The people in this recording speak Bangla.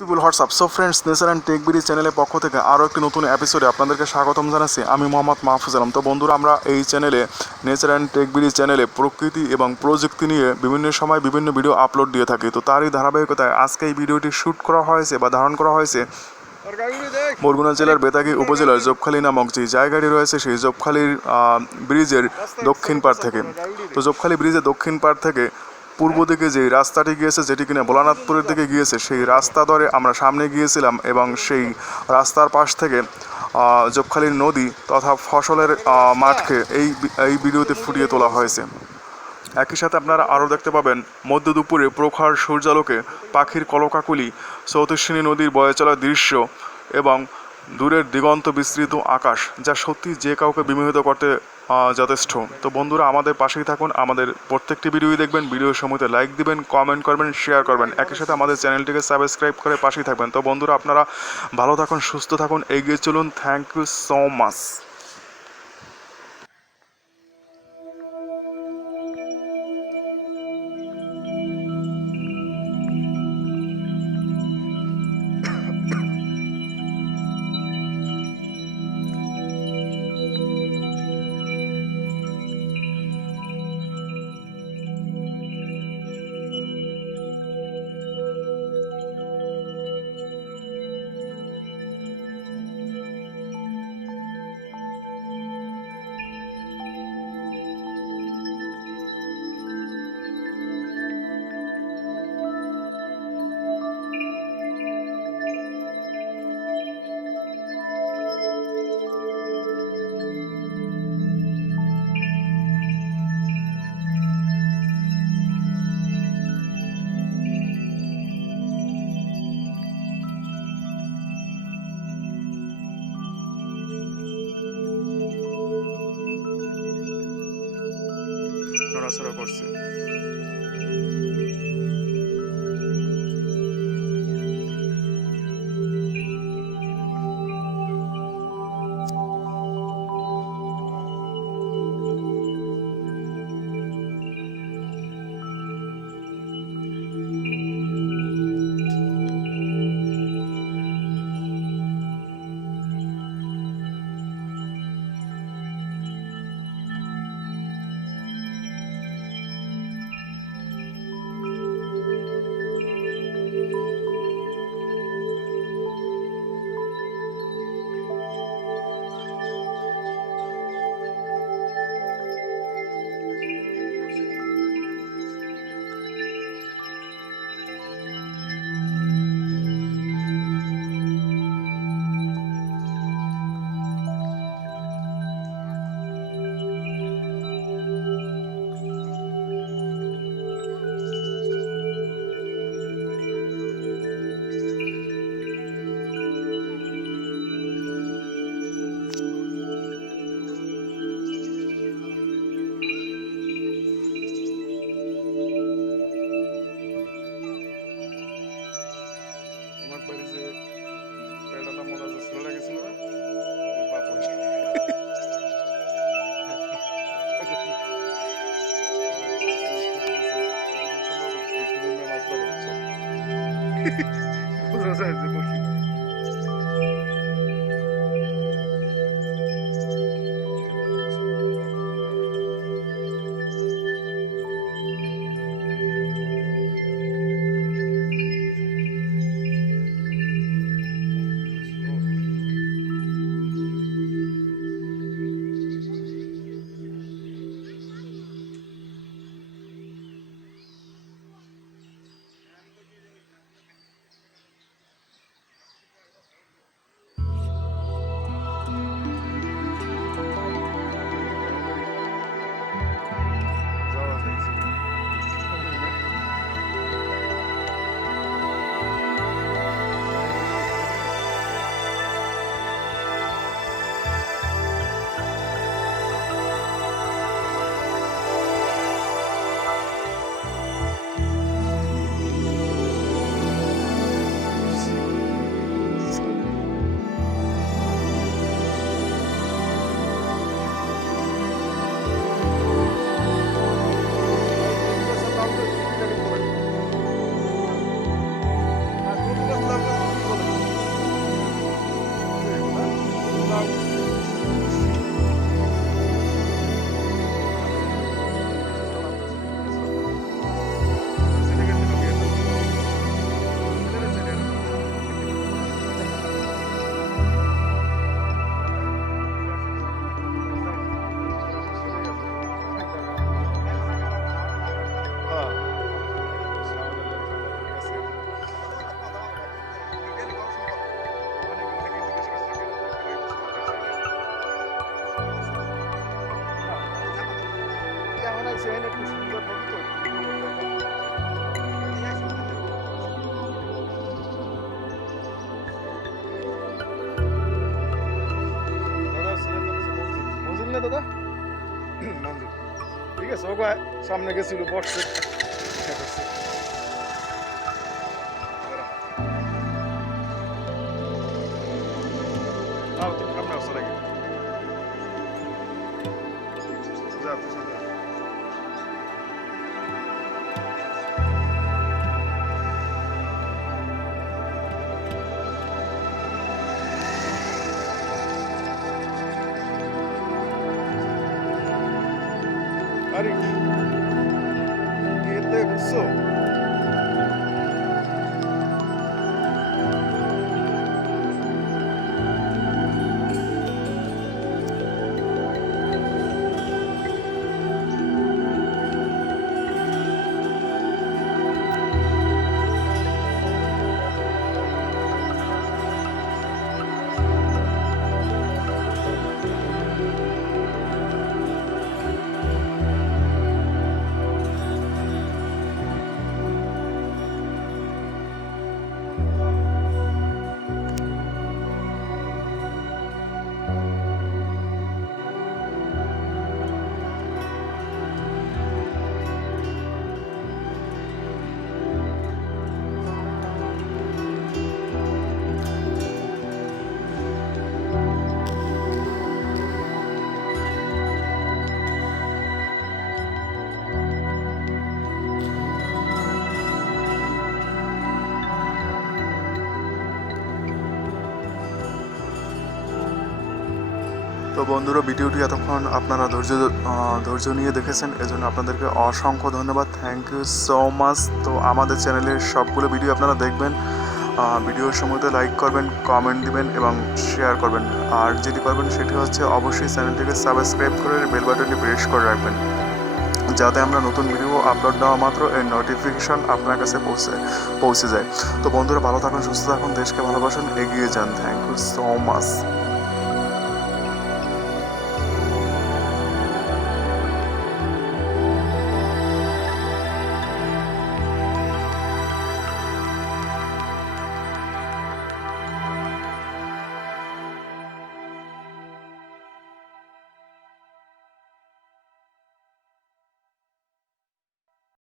People WhatsApp so friends nature and tech BD চ্যানেলের পক্ষ থেকে আরও একটি নতুন এপিসোডে আপনাদেরকে স্বাগতম জানাচ্ছি। আমি মোহাম্মদ মাহফুজ আলম। তো বন্ধুরা, আমরা এই চ্যানেলে নেচার অ্যান্ড টেক বিডি চ্যানেলে প্রকৃতি এবং প্রযুক্তি নিয়ে বিভিন্ন সময় বিভিন্ন ভিডিও আপলোড দিয়ে থাকি। তো তারই ধারাবাহিকতায় আজকে এই ভিডিওটি শ্যুট করা হয়েছে বা ধারণ করা হয়েছে বরগুনা জেলার বেতাগী উপজেলার জোপখালি নামক যে জায়গাটি রয়েছে সেই জোপখালির ব্রিজের দক্ষিণ পাড় থেকে। তো জোপখালি ব্রিজের দক্ষিণ পাড় থেকে পূর্ব দিকে যে রাস্তাটি গিয়েছে, যেটি কিনা ভোলানাথপুরের দিকে গিয়েছে, সেই রাস্তা ধরে আমরা সামনে গিয়েছিলাম এবং সেই রাস্তার পাশ থেকে জোপখালির নদী তথা ফসলের মাঠকে এই ভিডিওতে ফুটিয়ে তোলা হয়েছে। একই সাথে আপনারা আরও দেখতে পাবেন মধ্য দুপুরে প্রখর সূর্যালোকে পাখির কলকাকলি, চৌতস্বিনী নদীর বয়ে চলার দৃশ্য এবং দূরের দিগন্ত বিস্তৃত আকাশ, যা সত্যি যে কাউকে বিমোহিত করতে যথেষ্ট। তো বন্ধুরা, আমাদের পাশেই থাকুন, আমাদের প্রত্যেকটি ভিডিওই দেখবেন, ভিডিওর সময়তে লাইক দিবেন, কমেন্ট করবেন, শেয়ার করবেন, একই সাথে আমাদের চ্যানেলটিকে সাবস্ক্রাইব করে পাশেই থাকবেন। তো বন্ধুরা, আপনারা ভালো থাকুন, সুস্থ থাকুন, এগিয়ে চলুন। Thank you so much. নড়াচড়া করছে। দেখছেন একটু সুন্দর নদী তো দাদা ছিলেন না মঞ্জিল না দাদা মঞ্জিল ঠিক আছে ওগা সামনে গেছিল বসছে Ah, tem câmera só daqui. Exato, exato. Ari, que isso? তো বন্ধুরা ভিডিওটি এতক্ষণ আপনারা ধৈর্য নিয়ে দেখেছেন এজন্য আপনাদেরকে অসংখ্য ধন্যবাদ থ্যাংক ইউ সো মাচ তো আমাদের চ্যানেলের সবগুলো ভিডিও আপনারা দেখবেন ভিডিওর সময়তে লাইক করবেন কমেন্ট দিবেন এবং শেয়ার করবেন আর যেটি করবেন সেটি হচ্ছে অবশ্যই চ্যানেলটিকে সাবস্ক্রাইব করে বেল বাটনটি প্রেস করে রাখবেন যাতে আমরা নতুন ভিডিও আপলোড দেওয়া মাত্র এর নোটিফিকেশন আপনার কাছে পৌঁছে যায় তো বন্ধুরা ভালো থাকুন সুস্থ থাকুন দেশকে ভালোবাসুন এগিয়ে যান থ্যাংক ইউ সো মাচ